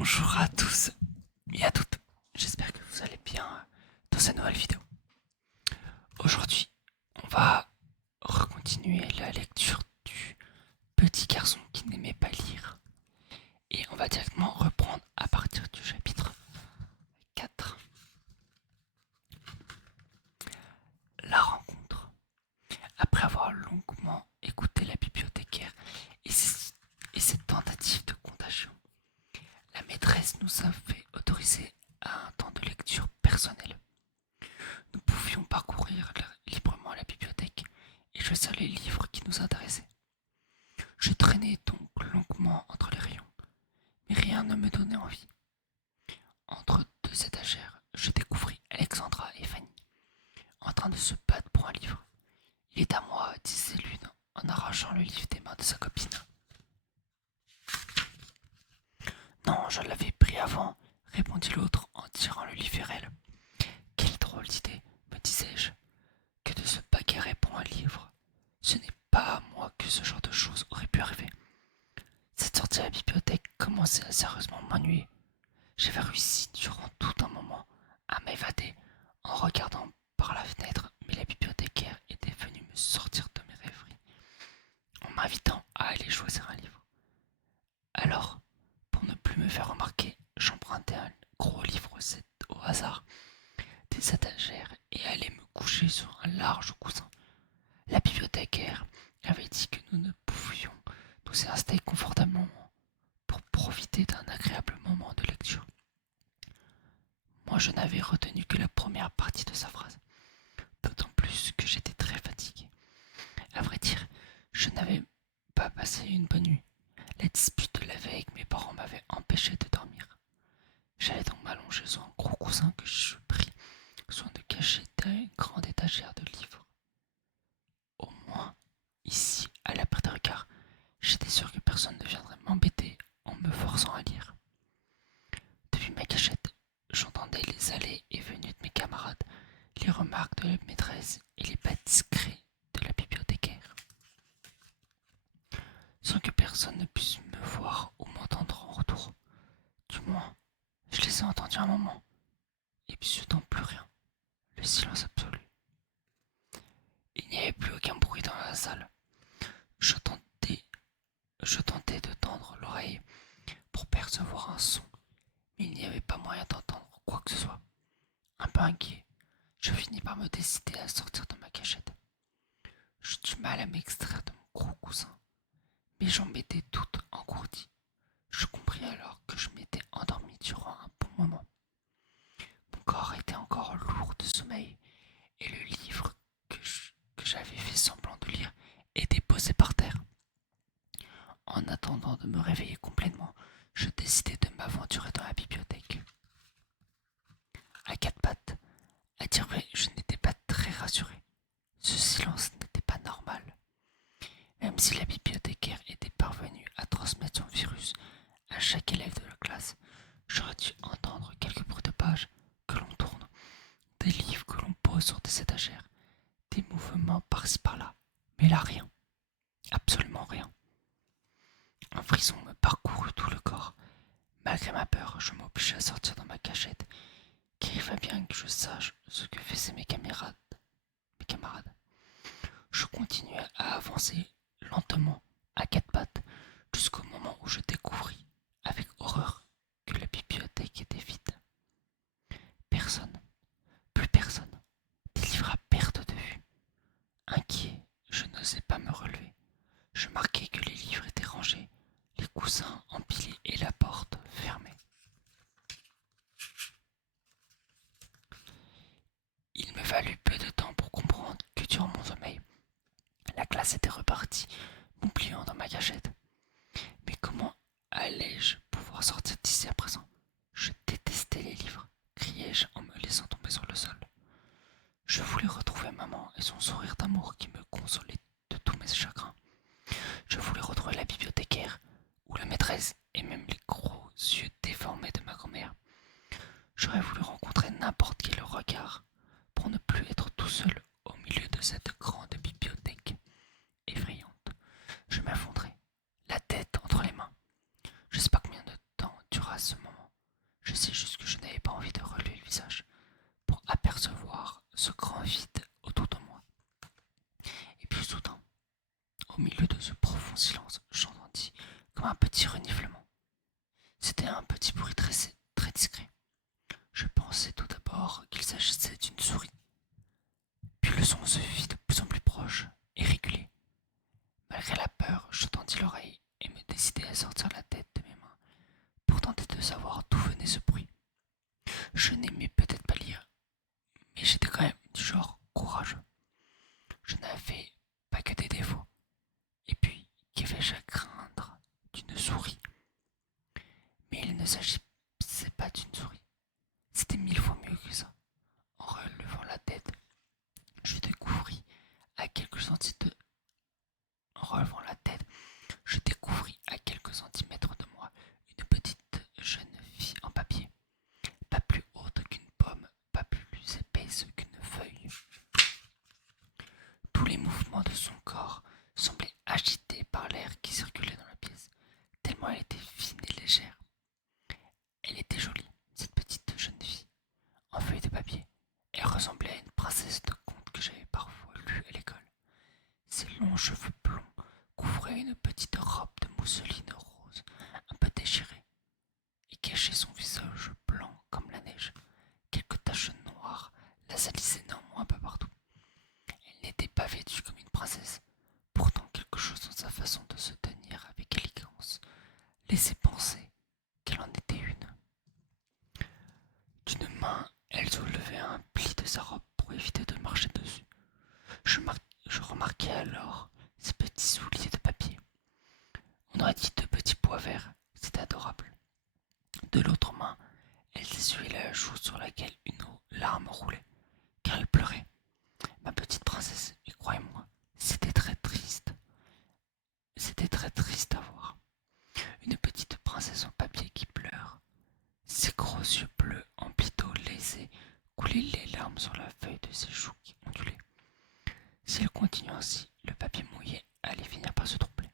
Bonjour à tous et à toutes, j'espère que vous allez bien dans cette nouvelle vidéo. Aujourd'hui, on va recontinuer la lecture du petit garçon qui n'aimait pas lire et on va directement reprendre à partir du chapitre 4. La rencontre. Après avoir longuement écouté la bibliothécaire et ses tentatives de contagion, la maîtresse nous avait autorisé à un temps de lecture personnel. Nous pouvions parcourir librement la bibliothèque et choisir les livres qui nous intéressaient. Je traînais donc longuement entre les rayons, mais rien ne me donnait envie. Entre deux étagères, je découvris Alexandra et Fanny, en train de se battre pour un livre. Il est à moi, disait l'une en arrachant le livre des mains de sa copine. Non, je l'avais pris avant, répondit l'autre en tirant le livre vers elle. Quelle drôle d'idée, me disais-je, que de se bagarrer pour un livre. Ce n'est pas à moi que ce genre de choses aurait pu arriver. Cette sortie à la bibliothèque commençait à sérieusement m'ennuyer. J'avais réussi durant tout un moment à m'évader en regardant par la fenêtre, mais la bibliothécaire était venue me sortir de mes rêveries en m'invitant à aller choisir un livre. Alors, pour ne plus me faire remarquer, j'empruntais un gros livre au hasard des étagères et allais me coucher sur un large coussin. La bibliothécaire avait dit que nous ne pouvions nous y installer confortablement pour profiter d'un agréable moment de lecture. Moi, je n'avais retenu que la première partie de sa phrase, d'autant plus que j'étais très fatigué. À vrai dire, je n'avais pas passé une bonne nuit. La dispute de la veille avec mes parents m'avait empêché de dormir. J'allais donc m'allonger sur un gros coussin que je pris soin de cacher derrière une grande étagère de livres. Au moins, ici, à l'abri des regards, j'étais sûr que personne ne viendrait m'embêter en me forçant à lire. Depuis ma cachette, j'entendais les allées et venues de mes camarades, les remarques de la maîtresse et les pas discrets de la bibliothécaire. Sans que personne ne puisse me voir ou m'entendre en retour. Du moins, je les ai entendus un moment, et puis soudain plus rien, le silence absolu. Il n'y avait plus aucun bruit dans la salle. Je tentais de tendre l'oreille pour percevoir un son, mais il n'y avait pas moyen d'entendre quoi que ce soit. Un peu inquiet, je finis par me décider à sortir de ma cachette. J'eus du mal à m'extraire de mon gros coussin. Mes jambes étaient toutes engourdies. Je compris alors que je m'étais endormi durant un bon moment. Mon corps était encore lourd de sommeil et le livre que j'avais fait semblant de lire était posé par terre. En attendant de me réveiller complètement, je décidai de m'aventurer dans la bibliothèque. À quatre pattes, à dire vrai, je n'étais pas très rassuré. Ce silence n'était pas normal. Même si la bibliothécaire était parvenue à transmettre son virus à chaque élève de la classe, j'aurais dû entendre quelques bruits de pages que l'on tourne, des livres que l'on pose sur des étagères, des mouvements par-ci par-là. Mais là, rien. Absolument rien. Un frisson me parcourut tout le corps. Malgré ma peur, je m'obligeai à sortir de ma cachette, car il fallait bien que je sache ce que faisaient mes camarades. Je continuai à avancer lentement, à quatre pattes, jusqu'au moment où je découvris, avec horreur, que la bibliothèque était vide. Personne, plus personne, des livres à perte de vue. Inquiet, je n'osais pas me relever. Je marquai que les livres étaient rangés, les coussins empilés et la porte fermée. Il me fallut peu de temps pour comprendre que durant mon sommeil, la classe était repartie, m'oubliant dans ma cachette. Mais comment allais-je pouvoir sortir d'ici à présent? Je détestais les livres, criai-je en me laissant tomber sur le sol. Je voulais retrouver maman et son sourire d'amour qui me consolait de tous mes chagrins. Je voulais retrouver la bibliothécaire, ou la maîtresse, et même les gros yeux déformés de ma grand-mère. J'aurais voulu rencontrer n'importe quel regard, pour ne plus être tout seul au milieu de cette grande bibliothèque effrayante. Je m'effondrais, la tête entre les mains. Je ne sais pas combien de temps dura ce moment. Je sais juste que je n'avais pas envie de relever le visage pour apercevoir ce grand vide autour de moi. Et puis soudain, au milieu de ce profond silence, j'entendis comme un petit reniflement. C'était un petit bruit très discret. Je pensais tout d'abord qu'il s'agissait d'une souris. Puis le son se fit de plus en plus proche et régulier. Malgré la peur, je tendis l'oreille et me décidai à sortir la tête de mes mains pour tenter de savoir d'où venait ce bruit. Je n'aimais peut-être pas lire, mais j'étais quand même du genre courageux. Je n'avais pas que des défauts. Et puis, qu'avais-je à craindre d'une souris? Mais il ne s'agissait pas d'une souris. C'était 1000 fois mieux que ça. En relevant la tête, je découvris à quelques centimètres En relevant la tête, je découvris à quelques centimètres de moi une petite jeune fille en papier, pas plus haute qu'une pomme, pas plus épaisse qu'une feuille. Tous les mouvements de son corps semblaient agités par l'air qui circulait dans la pièce, tellement elle était fine et légère. Elle était jolie, cette petite jeune fille, en feuille de papier. Elle ressemblait à une princesse de conte que j'avais parfois lue à l'école. Ses longs cheveux blonds couvraient une petite robe de mousseline rose, un peu déchirée, et cachait son visage blanc comme la neige. Quelques taches noires la salissaient néanmoins un peu partout. Elle n'était pas vêtue comme une princesse. Pourtant, quelque chose dans sa façon de se tenir avec élégance laissait penser qu'elle en était une. D'une main, elle soulevait un pli de sa robe pour éviter de marcher dessus. Je remarquai alors ses petits souliers de papier. On aurait dit deux petits pois verts, c'était adorable. De l'autre main, elle s'essuyait la joue sur laquelle une larme roulait, car elle pleurait. Ma petite princesse, et croyez-moi, c'était très triste. C'était très triste à voir. Une petite princesse en papier qui pleure. Ses gros yeux bleus emplis d'eau laissaient couler les larmes sur la feuille de ses joues qui ondulaient. Si elle continuait ainsi, le papier mouillé allait finir par se troubler.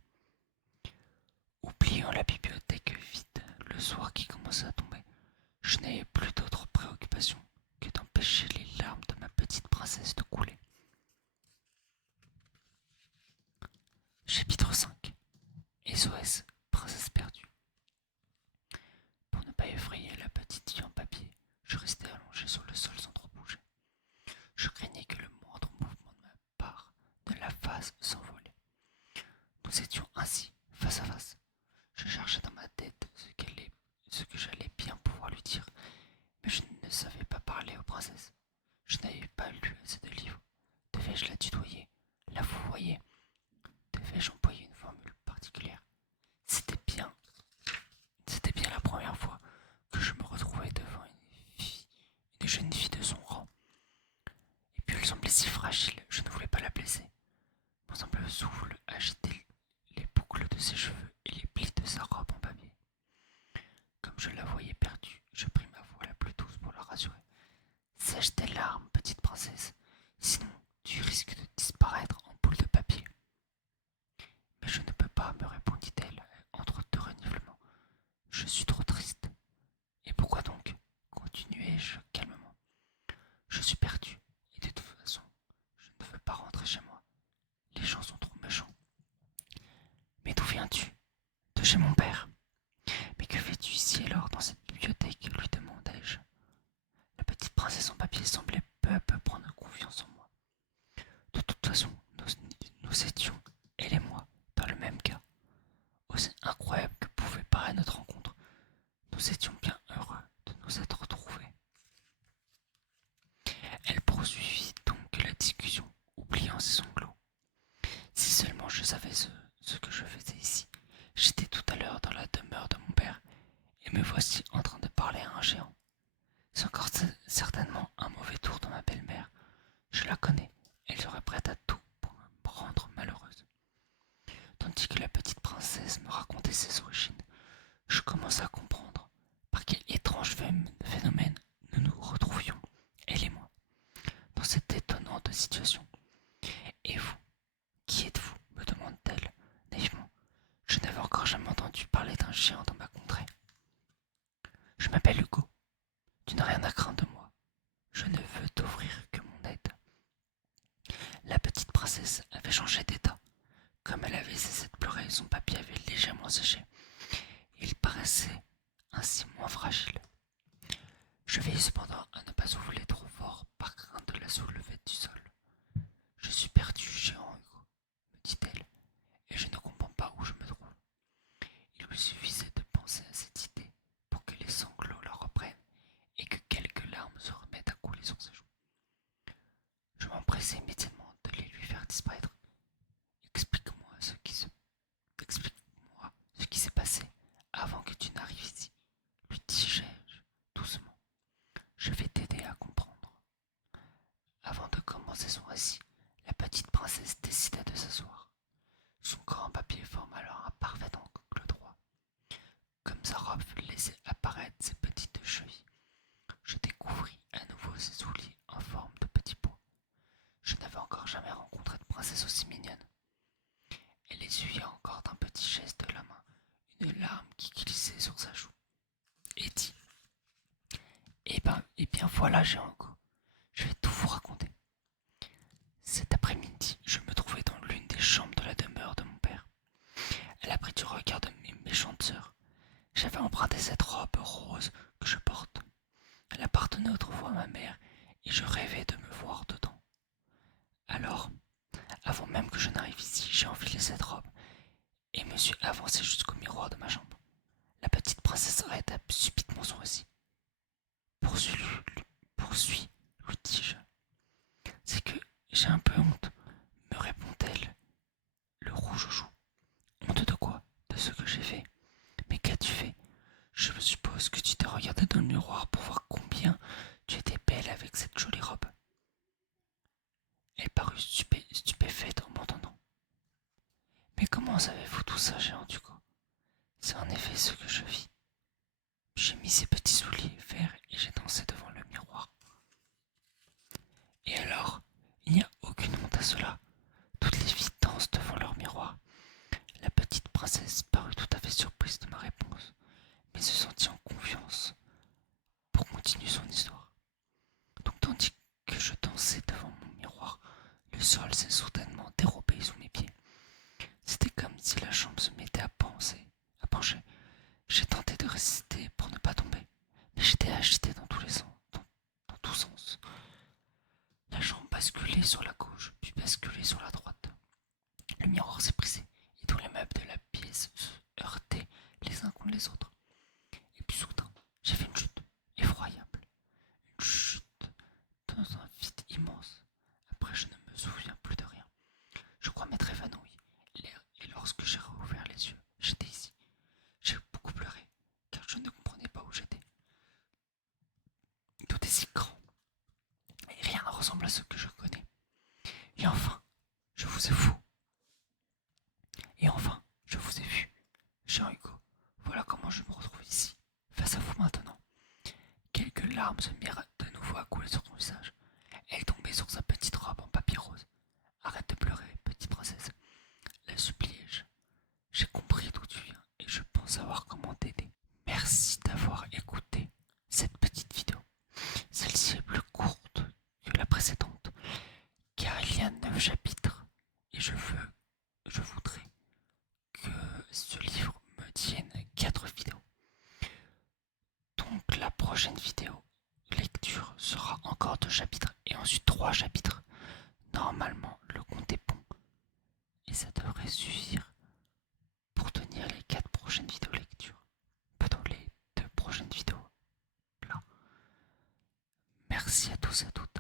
Oubliant la bibliothèque vide, le soir qui commençait à tomber, je n'avais plus d'autre préoccupation que d'empêcher les larmes de ma petite princesse de couler. Chapitre 5. SOS, princesse perdue. Pour ne pas effrayer la petite fille en papier, je restais allongé sur le sol sans trop bouger. Je craignais que le moindre mouvement de ma part ne la fasse s'envoler. Nous étions ainsi, face à face. Je cherchais dans ma tête ce que j'allais bien pouvoir lui dire, mais je ne savais pas parler aux princesses. Je n'avais pas lu assez de livres. Devais-je la tutoyer, la vouvoyer? Devais-je employer une formule particulière? C'était bien, c'était bien la première fois que je me retrouvais devant une jeune fille de son rang. Et puis elle semblait si fragile, je ne voulais pas la blesser. Mon simple souffle agitait les boucles de ses cheveux et les plis de sa robe en papier. Comme je la voyais perdue, je pris ma voix la plus douce pour la rassurer. Sèche tes larmes, petite princesse, sinon tu risques de disparaître en boule de papier. Mais je ne peux pas, me répondit-elle entre deux reniflements. Je suis trop triste. Et pourquoi donc? Continuai-je calmement. Je suis perdue, et de toute façon, je ne veux pas rentrer chez moi. Les gens sont trop méchants. Mais d'où viens-tu? De chez mon père. Mais que fais-tu ici alors dans cette bibliothèque? Lui demandai-je. La petite princesse en papier semblait peu à peu prendre confiance en moi. De toute façon, nous étions, elle et moi, dans le même cas. Aussi incroyable que pouvait paraître notre rencontre, nous étions bien heureux de nous être retrouvés. Elle poursuivit donc la discussion, oubliant ses sanglots. Si seulement je savais ce que je faisais ici. J'étais tout à l'heure dans la demeure de mon père, et me voici en train de parler à un géant. C'est encore certainement un mauvais tour de ma belle-mère. Je la connais, elle serait prête à tout pour me rendre malheureuse. Tandis que la petite princesse me racontait ses origines, je commençais à comprendre par quel étrange phénomène nous nous retrouvions, elle et moi, dans cette étonnante situation. Et vous, qui êtes-vous? Me demande-t-elle naïvement. Je n'avais encore jamais entendu parler d'un géant dans ma contrée. Je m'appelle Hugo, entièrement séché. Il paraissait ainsi moins fragile. Je veillais cependant à ne pas souffler trop fort par crainte de la soulever du sol. Je suis perdu, géant Hugo, me dit-elle, et je ne comprends pas où je me trouve. Il lui suffisait de penser à cette idée pour que les sanglots la reprennent et que quelques larmes se remettent à couler sur ses joues. Je m'empressai immédiatement de les lui faire disparaître. Explique-moi explique-moi ce qui s'est passé avant que tu n'arrives ici, lui dis-je doucement. Je vais t'aider à comprendre. Avant de commencer son récit, la petite princesse décida de s'asseoir. Son grand papier forma alors un parfait angle droit. Comme sa robe laissait apparaître ses petites chevilles, je découvris à nouveau ses souliers en forme de petits pois. Je n'avais encore jamais rencontré de princesse aussi mignonne. Elle essuya encore d'un petit geste de la main une larme qui glissait sur sa joue et dit: Eh bien voilà, géant Hugo, je vais tout vous raconter. Cet après-midi, je me trouvais dans l'une des chambres de la demeure de mon père. Elle a pris du regard de mes méchantes sœurs. J'avais emprunté cette robe rose que je porte. Elle appartenait autrefois à ma mère et je rêvais de me voir dedans. Alors, avant même que je n'arrive ici, j'ai enfilé cette robe et me suis avancé jusqu'au miroir de ma chambre. La petite princesse arrêta subitement son récit. Poursuis, lui dis-je. C'est que j'ai un peu honte, me répond-elle, le rouge aux joues. Honte de quoi? De ce que j'ai fait. Mais qu'as-tu fait? Je me suppose que tu t'es regardé dans le miroir pour voir combien tu étais belle avec cette jolie robe. Elle parut stupéfaite en m'entendant. Mais comment savez-vous tout ça, géant Hugo? C'est en effet ce que je vis. J'ai mis ces petits souliers verts et j'ai dansé devant le miroir. Et alors, il n'y a aucune honte à cela. Toutes les filles dansent devant leur miroir. La petite princesse parut tout à fait surprise de ma réponse, mais se sentit en confiance pour continuer son histoire. Donc tandis que je dansais devant mon miroir, le sol s'est soudainement dérobé sous mes pieds. C'était comme si la chambre se mettait à pencher. J'ai tenté de résister pour ne pas tomber, mais j'étais agité dans tous les sens, dans tous sens. La chambre basculait sur la gauche, puis basculait sur la droite. Le miroir s'est brisé et tous les meubles de la pièce se heurtaient les uns contre les autres. Et puis soudain, j'ai fait une chute effroyable. Une chute dans un vide immense. Après, je ne me souviens plus de rien. Je crois m'être évanoui. Et lorsque j'ai rouvert les yeux, j'étais ici. J'ai beaucoup pleuré, car je ne comprenais pas où j'étais. Tout est si grand, et rien ne ressemble à ce que je connais. Et enfin, je vous ai vu. Et enfin, je vous ai vu. Jean Hugo, voilà comment je me retrouve ici, face à vous maintenant. Quelques larmes se mirent de nouveau à couler sur son visage. Elle tombait sur sa petite robe en papier rose. Arrête de pleurer, petite princesse, la suppliai-je. J'ai compris d'où tu viens et je pense savoir comment t'aider. Merci d'avoir écouté cette petite vidéo. Celle-ci est plus courte que la précédente, car il y a 9 chapitres et je voudrais que ce livre me tienne 4 vidéos. Donc la prochaine vidéo lecture sera encore 2 chapitres et ensuite 3 chapitres. Normalement, le compte est bon et ça devrait suffire pour tenir les 4 prochaines vidéos lecture. Plutôt les 2 prochaines vidéos là. Merci à tous et à toutes.